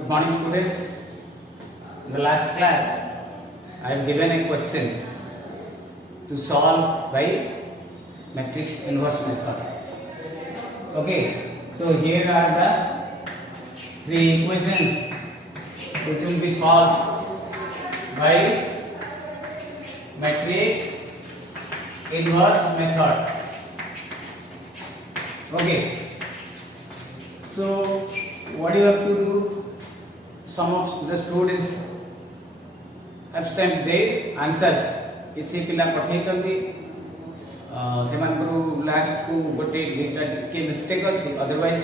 Good morning, students. In the last class, I have given a question to solve by matrix inverse method. Okay, so here are the three equations which will be solved by matrix inverse method. Okay, so what you have to do? Some of the students have sent their answers. କିଛି ପିଲା ପଠେଇଛନ୍ତି ସେମାନଙ୍କର last କୁ ଗୋଟେ ଦୁଇଟା ଟିକେ mistake ଅଛି, otherwise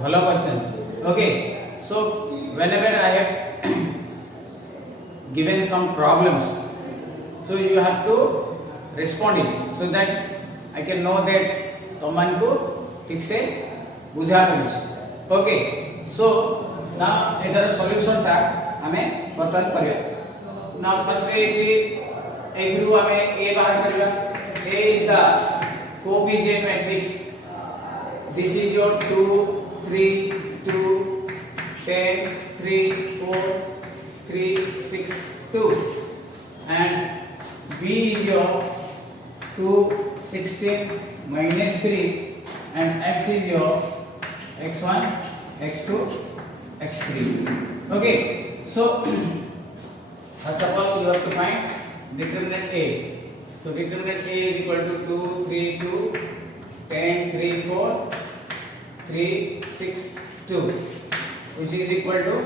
ଭଲ କରିଛନ୍ତି. Okay, so whenever I have given some problems, so you have to respond it so that I can know that ତମମାନଙ୍କୁ ଠିକ ସେ ବୁଝା ପଡୁଛି. ओके, सो ना एटार सॉल्यूशन ता हमें बर्तन करिया. ना फर्स्ट एथरू हमें ए बाहर करिया. A is the coefficient matrix. This is your 2 3 2 10 3 4 3 6 2 and b is your 2 16 minus 3 and x is your x1 x2 x3. Okay, so first of all you have to find determinant a. So determinant a is equal to 2 3 2 10 3 4 3 6 2 which is equal to,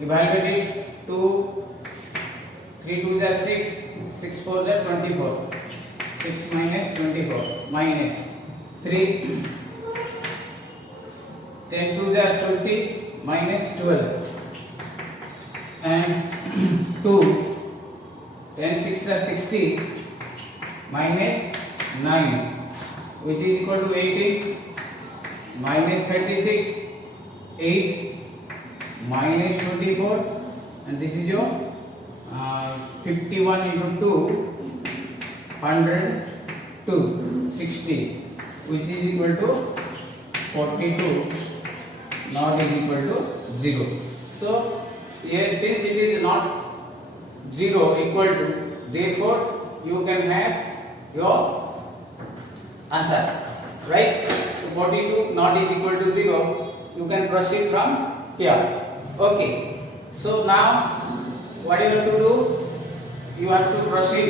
evaluate it, 2 3 2 is 6 6 4 is 24 6 minus 24 minus 3 10 2 is 20 minus 12 and 2 10 6 is 60 minus 9 which is equal to 18 minus 36 8 minus 24 and this is your 51 into 2 102 60 which is equal to 42 not is equal to 0. So here since it is not 0 equal to, therefore you can have your answer, right? So 42 not is equal to 0, you can proceed from here. Okay, so now what you have to do, you have to proceed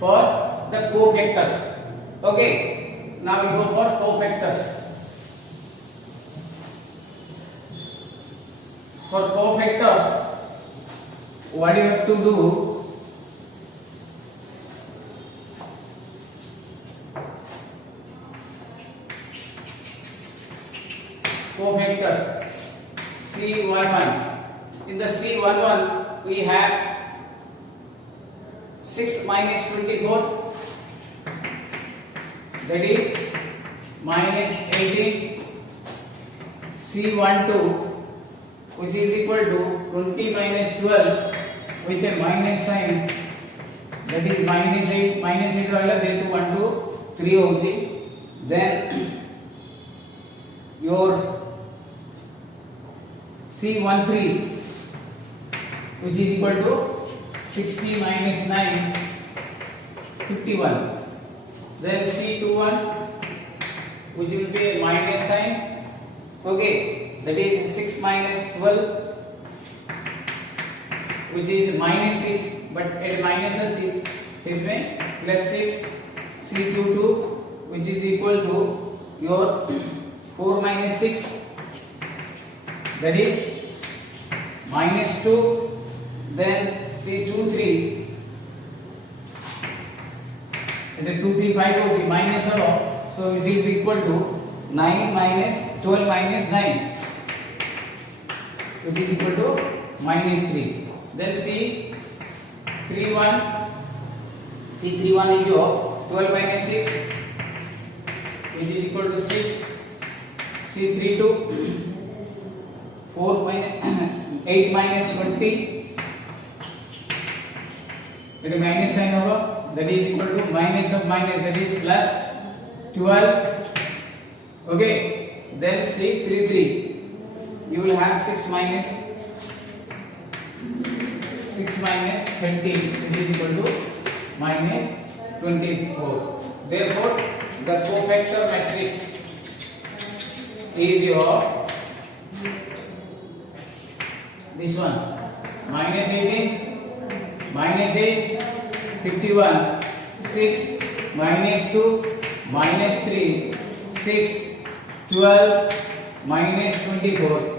for the cofactors. Okay, now we go for cofactors. For cofactors, what you have to do, cofactors C11. In the C11 we have 6 minus 24, that is minus 18. C12 which is equal to 20 minus 12 with a minus sign, that is minus 8 rahila, then 1 2 3 hochi. Then your C13 which is equal to 60 minus 9 51. Then C21 which will be a minus sign, okay, that is 6 minus 12 which is minus 6, but at minus and plus 6. C22 which is equal to your 4 minus 6, that is minus 2. Then C23 it is 2 3 5 hochi minus hello, so which is equal to 9 minus 12 minus 9 which is equal to minus 3. Then C31 is your 12 minus 6 which is equal to 6. C32 4 minus 8 minus 20, it is minus sign over, that is equal to minus of minus, that is plus 12. Okay, then C33 you will have 6 minus 13 is equal to minus 24. Therefore, the cofactor matrix is your this one minus 18 minus 8 51 6 minus 2 minus 3 6 12 minus 24.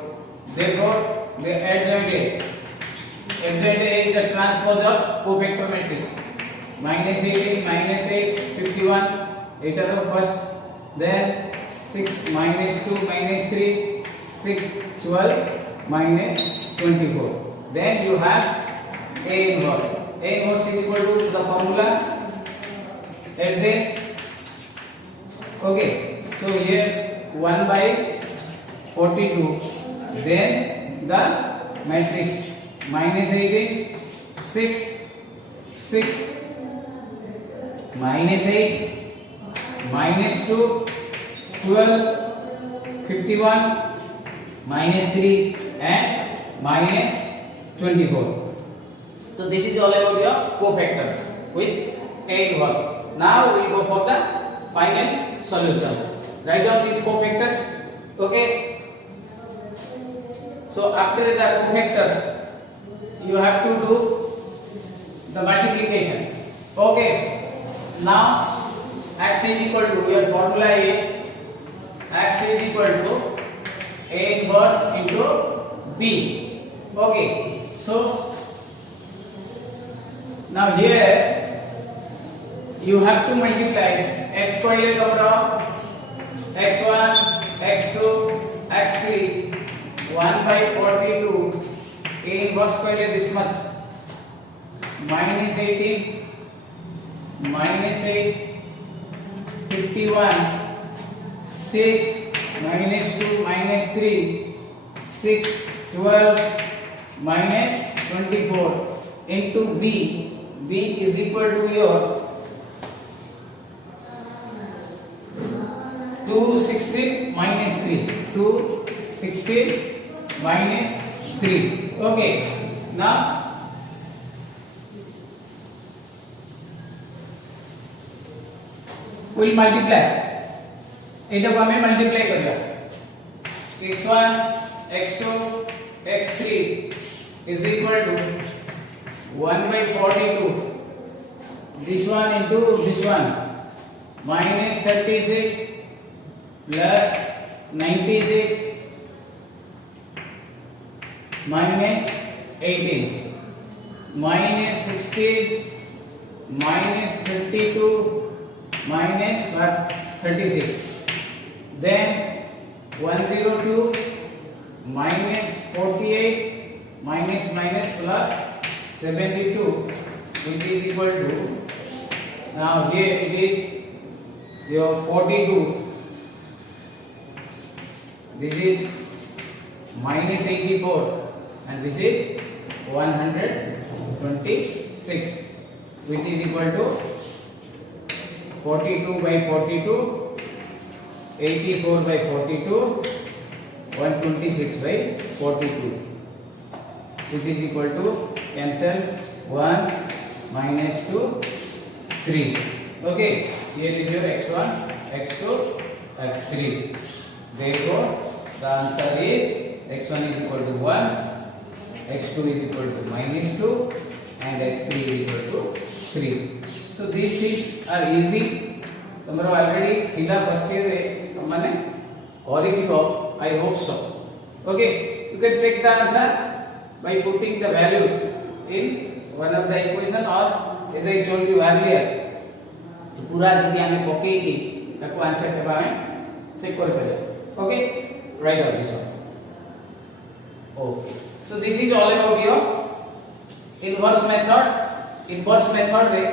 Therefore, the adjoint is the transpose of cofactor matrix. Minus 18 minus 8 51 8 are first, then 6 minus 2 minus 3 6 12 minus 24. Then you have A inverse. A inverse is equal to the formula adjacent. Okay, so here 1 by 42, then the matrix minus 18 6 minus 8 minus 2 12 51 minus 3 and minus 24. So this is all about your cofactors with A inverse. Now we go for the final solution. Write down these cofactors. Okay. So after the cofactors, you have to do the multiplication. Okay. Now x is equal to, your formula is x is equal to A inverse into B. Okay. So now here you have to multiply x square number of x1 x2 x3 1 by 42 A inverse square this much minus 18 minus 8 51 6 minus 2 minus 3 6 12 minus 24 into B. B is equal to your 260 minus 3. 260 minus 3. Okay. Now we'll multiply. इधर को हमें multiply करना. x1, x2, x3 is equal to 1 by 42. This one into this one minus 36 plus 96 minus 18 minus 16 minus 32 minus 36. Then 102 minus 48 minus plus 72, which is equal to, now here it is your 42, this is minus 84 and this is 126, which is equal to 42 by 42, 84 by 42, 126 by 42, which is equal to, cancel 1 minus 2 3. Okay, here is your x1 x2 x3. Therefore the answer is x1 is equal to 1, x2 is equal to minus 2 and x3 is equal to 3. So these things are easy. तुम्हारा already थिला first year रे हमने करी थी. I hope so. Okay, you can check the answer by putting the values in one of the equation, or as I told you earlier, तो पूरा जब हमें पकेगी ताको आंसर के बारे में चेक कर पड़े. Okay, write down this one. Okay, so this is all about your inverse method. Inverse method रे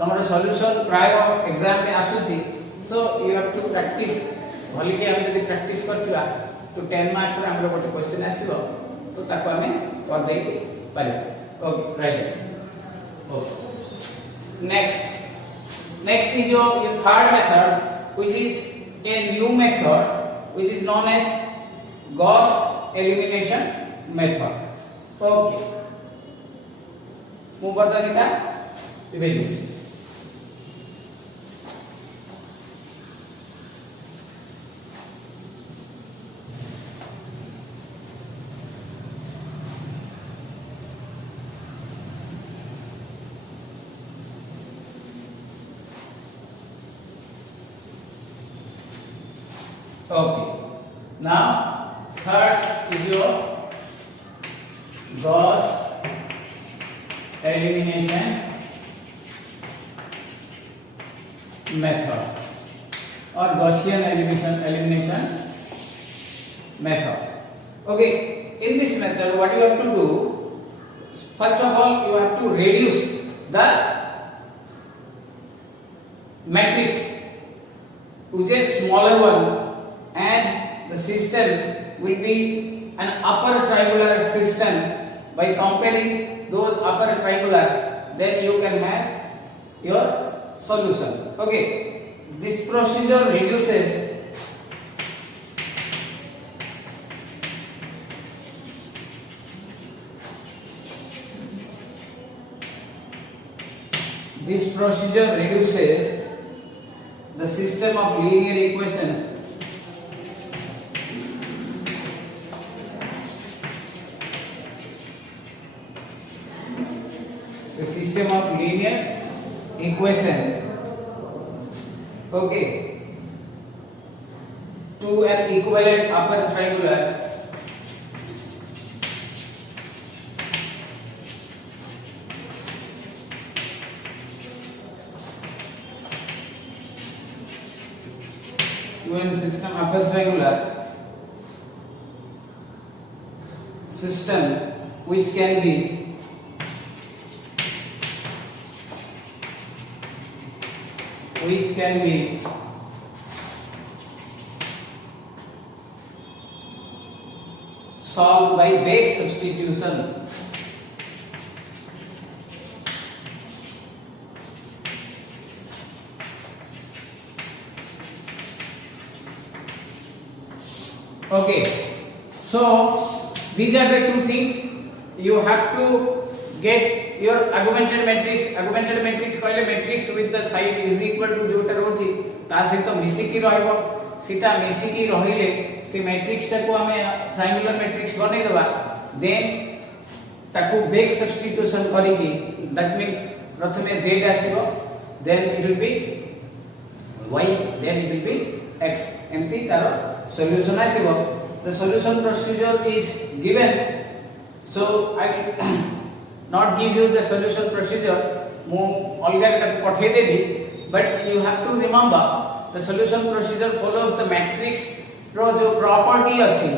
तमरो solution प्राय एग्जाम में आसुची. So you have to practice. भली के हम यदि practice करथिबा तो 10 मार्क्स रे हमरो गोटे क्वेश्चन आसीबो तो ताको हमें कर दे पारे. Okay, right. Okay. Next is your third method, which is a new method, which is known as Gauss elimination method. Okay, ମୁଁ ବର୍ତ୍ତମାନ ତା review Okay, now first is your Gauss elimination method or Gaussian elimination method. Okay, in this method what you have to do, first of all you have to reduce the matrix to a smaller one, and the system will be an upper triangular system. By comparing those upper triangular, then you can have your solution. Okay, this procedure reduces the system of linear equations okay to an equivalent upper triangular system upper triangular system which can be solved by Back substitution. Okay, so these are the two things you have to get your augmented matrix. Augmented matrix कहले matrix with the side is equal to जोटा रोची ता सहित मिसिकी रहइबो, सीटा मिसिकी रहिले से matrix टाको हमें triangular matrix बनै देबा, देन ताको बैक सब्स्टिट्यूशन करिकि दैट मींस प्रथमे z आसीबो, then it will be y, then it will be x, एम्ति तारो सॉल्यूशन आसीबो. The solution procedure is given, so I will not give you the solution procedure, mu already ताको पठै देबी, but you have to remember the solution procedure follows the matrix रो जो property अछि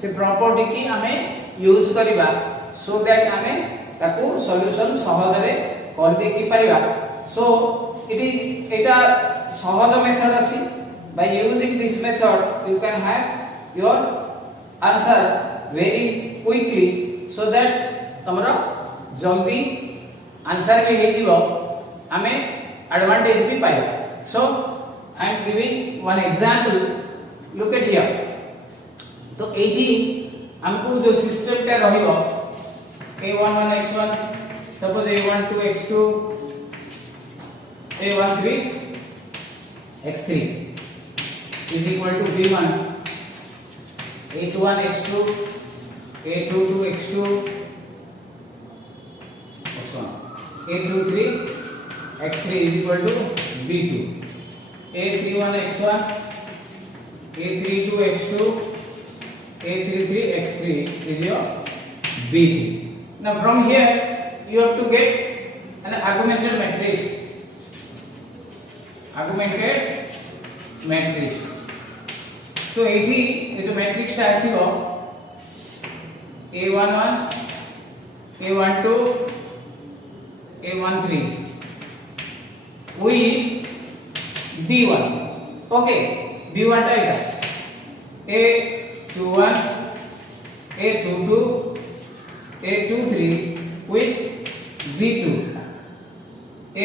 से property की हमें use करिबा so that हमें ताको solution सहज रे कर दे की परिबा. सो इट इज एटा सहज मेथड अछि. by using this method you can have your answer very quickly so that तमरा जल्दी आंसर भी हे दिबो, हमें एडवांटेज भी पाइबा. So I am giving one example. Look at here. तो एजी हमको जो सिस्टम का रहिबो a11 x1 suppose a12 x2 a13 x3 is equal to b1 a21 x2 a22 x2 a23 x3 is equal to b2 a31 x1 a32 x2 a33 x3 is your b3. Now from here you have to get an augmented matrix. So एठी ये जो matrix टा आसीबो a11 a12 a13 with b1. okay, b1 टा इटा a21 a22 a23 with b2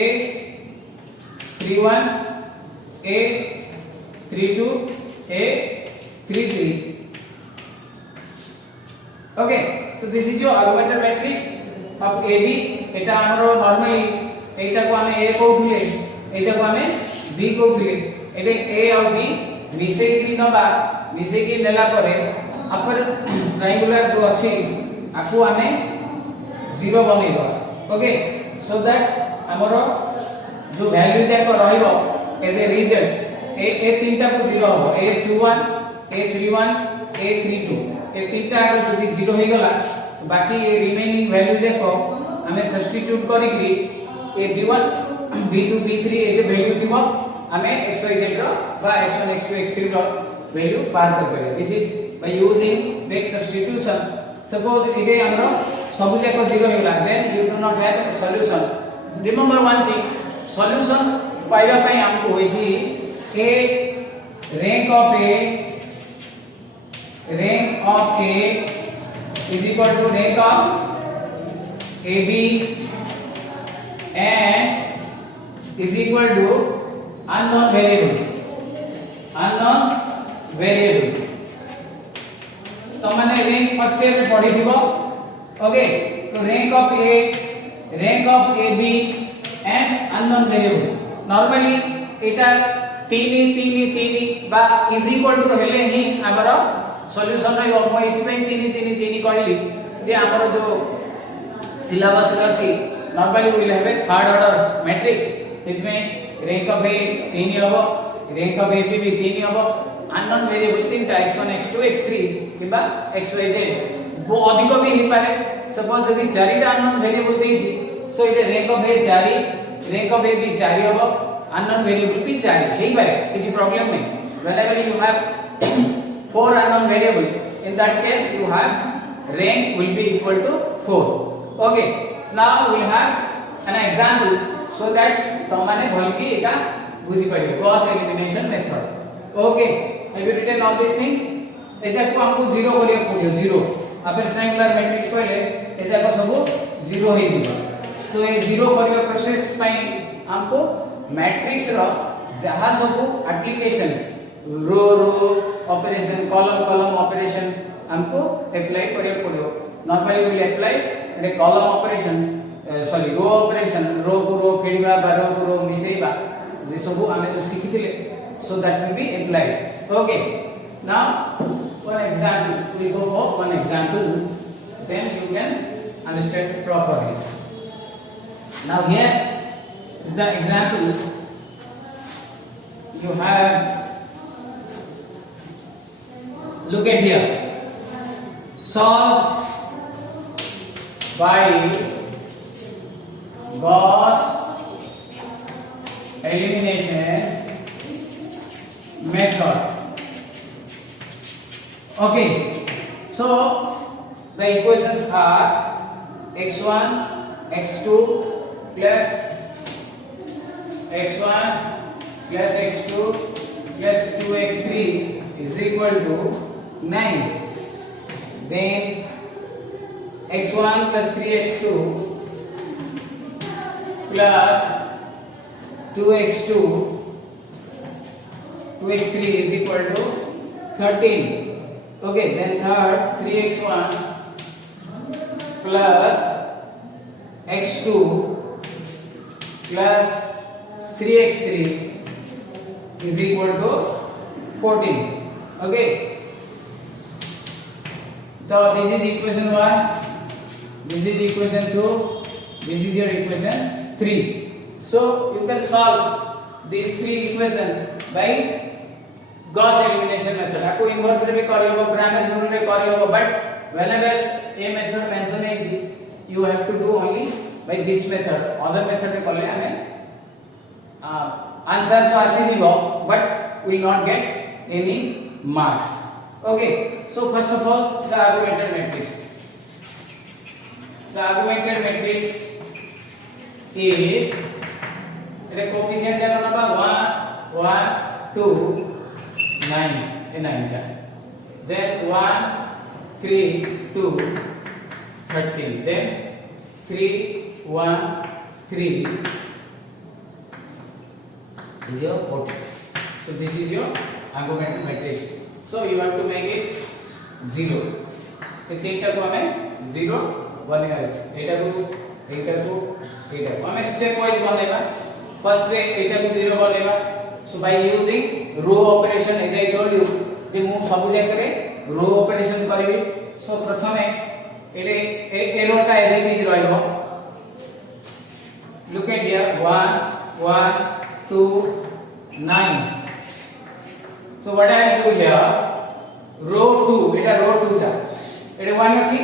a31 a32 a33 okay तो this is your augmented matrix of AB एटा हमरो normally एटा को हमें A कहउथले एटा को हमें B कहउथले एटे A और B मिसे की नबा मिसे की नेला परे अपर ट्रायंगुलर जो अछि आकु हमें 0 बनेबा ओके सो दैट हमरो जो वैल्यू जाक रहिबो एज ए रिजल्ट ए तीनटा को 0 हो A21 A31 A32 ए तीनटा अगर जदी 0 हो गला बाकी रिमेनिंग वैल्यू जाक हमें सब्स्टिट्यूट करिकरी A B1 B2 B3 ए वैल्यू थिबो हमें xyz रो बा x1 x2 x3 रो वैल्यू पार कर परिया this is by using back substitution suppose इदे हमरो सब जाक 0 हो गला then you do not have a solution remember one thing solution पाइबा पई हमको होई छी a rank of A is equal to rank of AB and is equal to unknown variable तो माने रैंक फर्स्ट ईयर में पढ़ी थीबो ओके तो rank of AB and unknown variable normally एटा तीन बा इज इक्वल टू हेले ही हमर solution रहइबो म इथिबे तीन कहली जे हमर जो सिलेबस अछि normally will have a third order matrix इथिबे रैंक ऑफ A 3 हबो रैंक ऑफ AB भी 3 हबो अननोन वेरिएबल तीनटा x1 x2 x3 किबा xyz वो अधिक भी ही पारे सपोज यदि चारिटा अननोन वेरिएबल देछि सो इटे rank of A 4 rank of A भी 4 हबो अननोन वेरिएबल भी 4 हेई पारे किछि प्रॉब्लम नहीं whenever you have 4 unknown variable in that case you have rank will be equal to 4 okay now we have an example so that तमाने भलकी एटा बुझी पाइबे Gauss elimination method okay have you written all these things एजा को हमको 0 करिया पड़ियो 0 अपन triangular matrix कहले एजा को सब 0 हे जिवो तो ए 0 करिया प्रोसेस पई हमको मैट्रिक्स रो जहा सब application row operation column operation हमको अप्लाई करिया पड़ियो normally will apply a column operation sorry row operation row को रो फेडिबा बा रो को रो मिसेबा जे सब हमें जो सिखिथिले so that will be applied okay now one example we go for one example then you can understand it properly now here is the example you have look at here solve by Gauss elimination method okay so the equations are x1 x2 plus x1 plus x2 plus 2x3 is equal to 9 then x1 plus 3x2 plus 2x2 2x3 is equal to 13 okay then third 3x1 plus x2 plus 3x3 is equal to 14 okay so this is equation 1 this is equation 2 this is your equation 3 so you can solve these three equations by Gauss elimination method आपको inverse रे भी करियो grammage rule रे करियो but whenever a method mention is you have to do only by this method other method रे करले हमें answer तो आसी जीवो but will not get any marks okay so first of all the argumented matrix is the coefficient जानो number 1 1 2 9 ए 9 का then 1 3 2 13 then 3 1 3 is your 40 so this is your argumented matrix so you have to make it 0 एटा को हमें 0 बनेगा एटा को हमें step wise बनेगा first ray एटा को 0 बनेगा so by using row operation as I told you जे मु सब जगह रे रो ऑपरेशन करबी सो प्रथमे एटे एरोटा एज इट इज रहइबो look at here 1 1 2 9 so what I do here row 2 एटा रो 2 ता एटे 1 अछि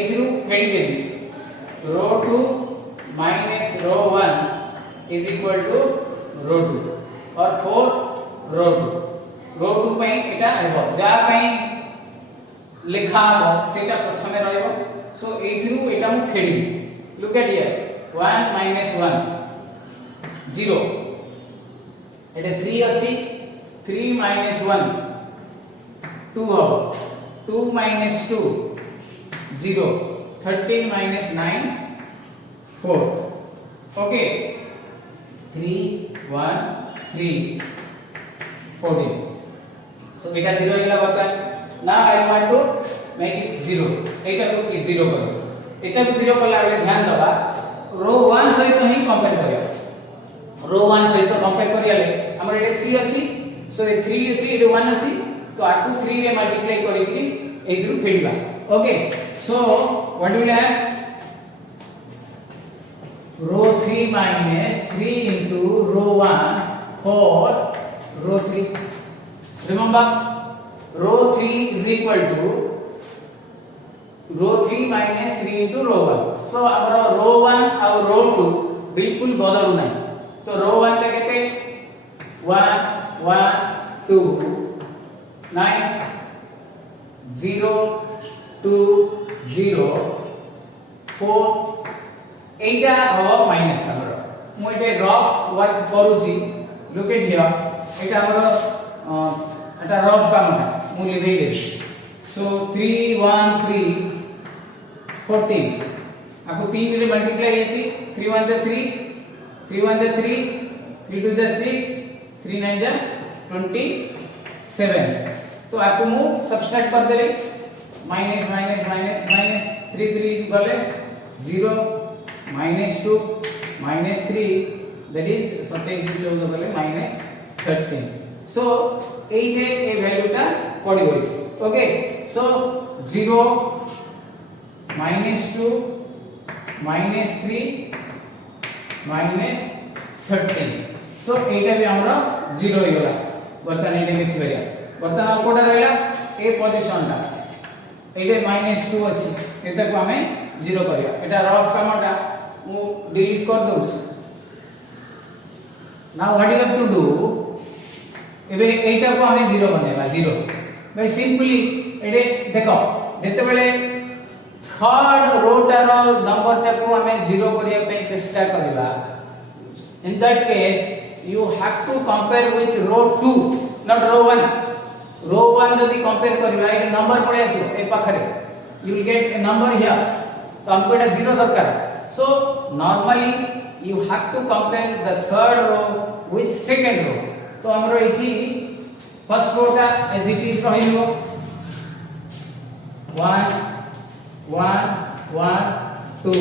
एथिरु फेडी देबी row 2 minus row 1 is equal to row 2 और 4 row 2 पई एटा हेबो जा पई लिखा हो सेटा प्रथमे रहइबो सो एथिरु एटा मु फेडी लुक एट हियर 1 minus 1 0 एटा 3 अछि 3 minus 1 2 हो 2 minus 2 0 13 minus 9 4 okay 3 1 3 14 so eta 0 ହେଲା बर्तन now I want to make it 0 एटा को 0 करो एटा को 0 करला बेले ध्यान दबा रो 1 सहित ही कंपेयर करिया रो 1 सहित कंपेयर करियाले हमर एटा 3 अछि सो ए 3 अछि एटा 1 अछि तो आकु 3 रे मल्टीप्लाई करिकरी एथरु फेडबा okay so what will have row 3 minus 3 into row 1 for row 3 remember row 3 is equal to row 3 minus 3 into row 1 so our row 1 और row 2 बिल्कुल बदलू नहीं तो row 1 ता केते 1 1 2 9 0 2 0 4 एटा हो माइनस हमर मु एटा रफ वर्क करूची लुक एट हियर एटा हमर एटा रफ काम मु लिखै दे सो 3 1 3 14 आको 3 रे मल्टीप्लाई हेची 3 1 3 3 1 3 3 2 6 3 9 27 तो आको मु सब्ट्रैक्ट कर देबे माइनस माइनस माइनस माइनस 3 3 गले 0 minus 2 minus 3 that is 27 14 गले minus 13 so ए जे ए वैल्यू ता पड़ी होई okay so 0 minus 2 minus 3 minus 13 so एटा भी हमरा 0 होई गला बर्तन एटा लिखि परिया बर्तन आ कोडा रहला ए पोजीशन ता एटे -2 अछि एटा को हमें 0 करिया एटा रफ कामटा मु डिलीट कर दउ now what you have to do एबे एटा को हमें 0 बनेबा 0 भाई सिंपली एटे देखो जते बेले थर्ड रोटार नंबर ता को हमें 0 करिया पे चेष्टा करबा in that case you have to compare with row 2 not row 1 row 1 जदी कंपेयर करबा ए नंबर पड़े आसो ए पाखरे you will get a number here तो हमको एटा 0 दरकार so normally you have to compare the third row with second row तो हमरो एठी फर्स्ट रो ता as it is रहिलो 1 1 1 2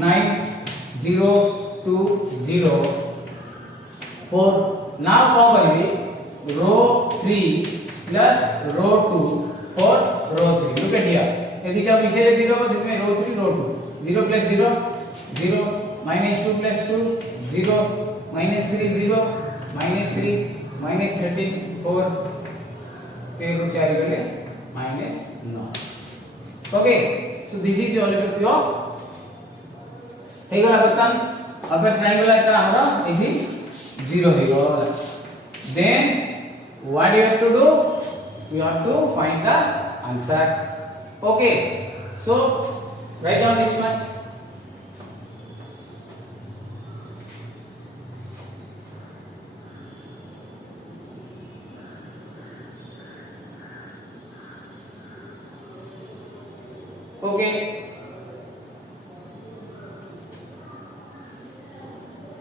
9 0 2 0 4 now कौन करिवे रो 3 plus row 2 for row 3 look at here यदि का विषय 0 को इसमें row 3 row 2 0 plus 0 0 minus 2 plus 2 0 minus 3 0 minus 3 minus 13 4 3 4 गले minus 9 okay so this is only for your हे गला बर्तन अगर ट्रायंगुलर का हमरा एठी 0 हे गला then what you have to do you have to find the answer okay so write down this much okay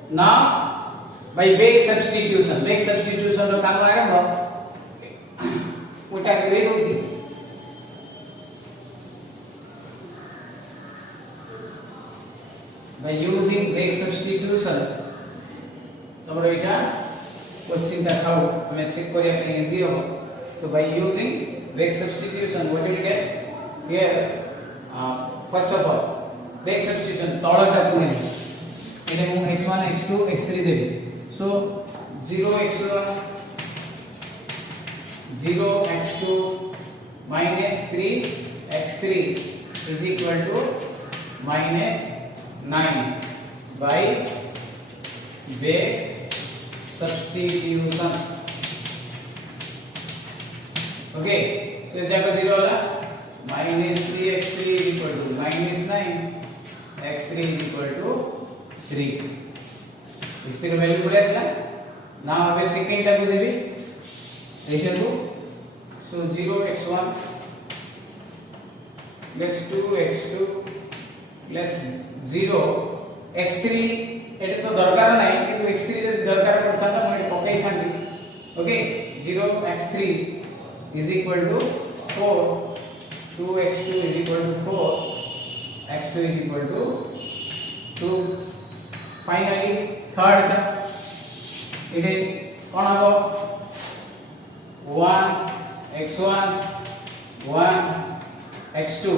now by back substitution रो काम आरंभ ओटा के वे होती by using break substitution तमरो Etah question ता खाओ हमें चेक करिया पे इजी हो so by using break substitution what you will get here first of all break substitution तळटा Pune एने मु x1 x2 x3 Devi so 0x1 0x2 minus 3x3 is equal to minus 9 by break substitution. Okay, so जाको 0 होला minus 3x3 is equal to minus 9 x3 is equal to 3 इसके value पड़े असला ना हमें second type से भी ऐसे को so 0x1 plus 2x2 plus 0 x3 एटा तो दरकार नाही किंतु x3 जे दरकार पडता ना मैं पकाई थांती okay 0x3 is equal to 4 2x2 is equal to 4 x2 is equal to 2 finally third इटे कोन हो 1 x1 1 x2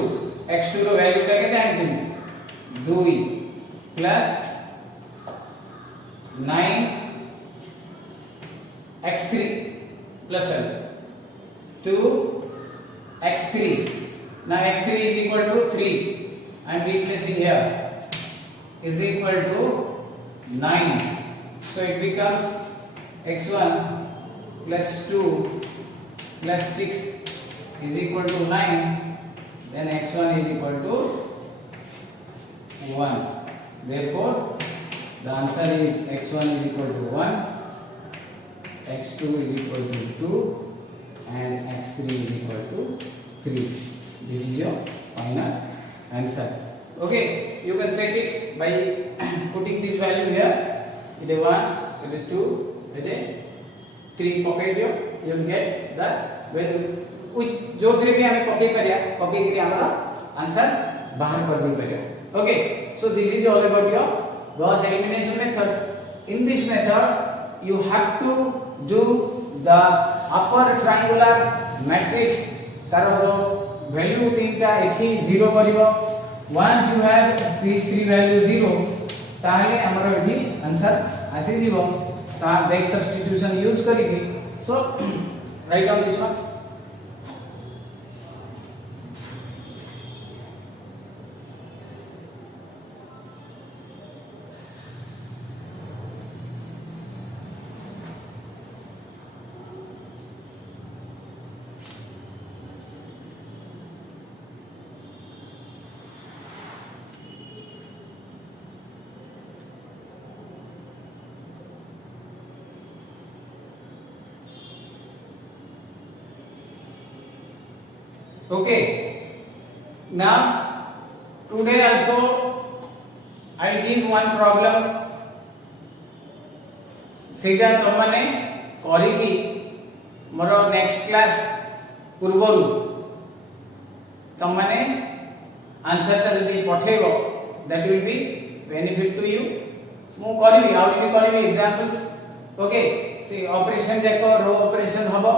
x2 रो वैल्यू टा केते आनी 2 plus 9 x3 plus 2 x3 now x3 is equal to 3 I am replacing here is equal to 9 so it becomes x1 plus 2 plus 6 is equal to 9 then x1 is equal to 1 therefore the answer is x1 is equal to 1 x2 is equal to 2 and x3 is equal to 3 this is your final answer okay you can check it by putting this value here it is 1 it is 2 it is 3 पके दियो you will get the value which जो 3 भी हमें पके करिया पके करी हमरा आंसर बाहर कर दी परिया okay so this is all about your Gauss elimination method in this method you have to do the upper triangular matrix तार value तीनटा एठी 0 करिवो once you have these three value 0 ताले हमर एठी आंसर आसी जीवो ता break substitution use करिके so write down this one okay now today also I will give one problem सेटा तुम माने करी की मोर नेक्स्ट क्लास पूर्वरु तुम माने आंसर ता जदी पठेबो that will be benefit to you मु करबी आउ भी करबी एग्जांपल्स ओके सी ऑपरेशन देखो रो ऑपरेशन हबो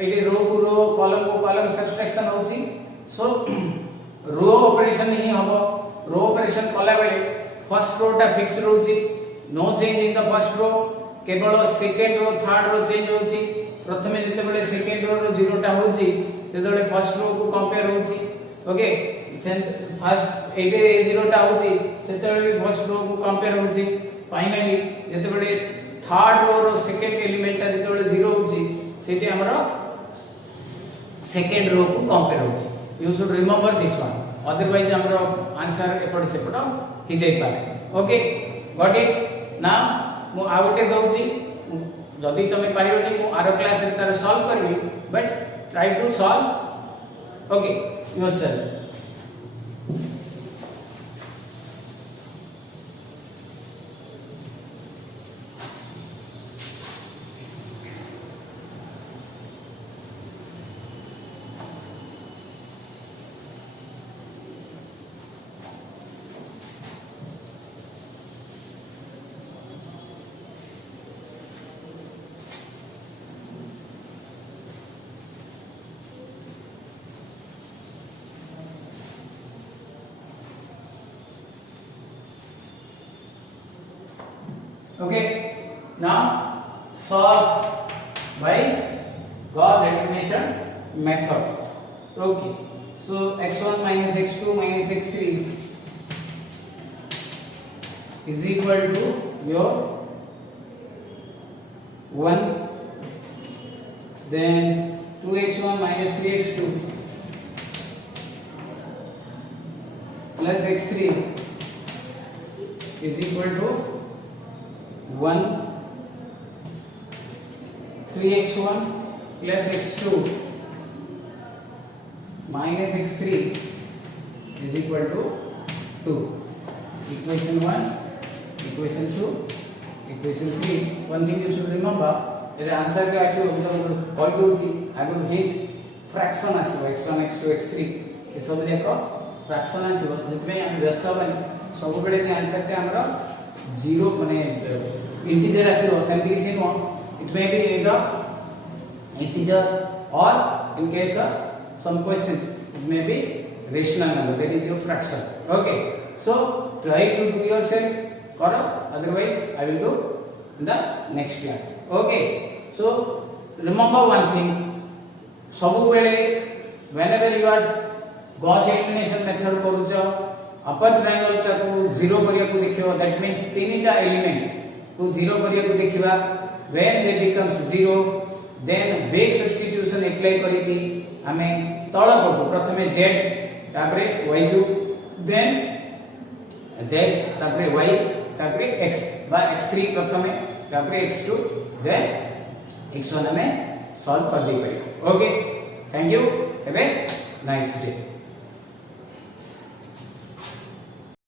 एटी रो को कॉलम सब्सट्रैक्शन होची सो रो ऑपरेशन ही हबो रो ऑपरेशन कला बेले फर्स्ट रो टा फिक्स रहउची no change in the first row केवल second row third row change होची प्रथमे जते बेले सेकंड रो रो जीरो टा होची ते बेले फर्स्ट रो को कंपेयर होची ओके फर्स्ट एटे जीरो टा होची सेते बेले फर्स्ट रो को कंपेयर होची फाइनली जते बेले third row row second element टा जते बेले जीरो होची सेटी हमरा सेकंड रो को कंपेयर होची you should remember this one otherwise हमरा आंसर एपट सेपट हि जाई पारे ओके गॉट इट नाउ मु आउटे दउची जदी तमे पारिबनी मु आरो क्लास रे तार सॉल्व करबी but try to solve okay yourself Okay, now solve by Gauss elimination method. Okay, so x1 minus x2 minus x3 is equal to your 1, then 2x1 minus 3x2 plus x3 is equal to 1, 3x1 plus x2 minus x3 is equal to 2. Equation 1, equation 2, equation 3. One thing you should remember, if answer के आसे all दोची आगु hit fraction आसे x1 x2 x3 ये सब लेको fraction आसे जितने हम व्यस्त बन सब बड़े के आंसर के हमरा 0 माने integer आसे सेंटी किसी no it may be either integer or in case of some questions it may be rational number, that is your fraction. Okay, so try to do yourself, karo, otherwise I will do in the next class. Okay, so remember one thing, sabu bele whenever you are Gauss elimination method karucha upper triangle ta ko zero kariya ko dekhiyo, that means tinita element ko zero kariya ko dekhiba. When they becomes zero, then base substitution apply करके हमें तଳ पटु प्रथमे z तापरे y2 then z तापरे y तापरे x बा x3 प्रथमे तापरे x2 then x1 हमें सॉल्व कर दे पाए. Okay, thank you, have a nice day.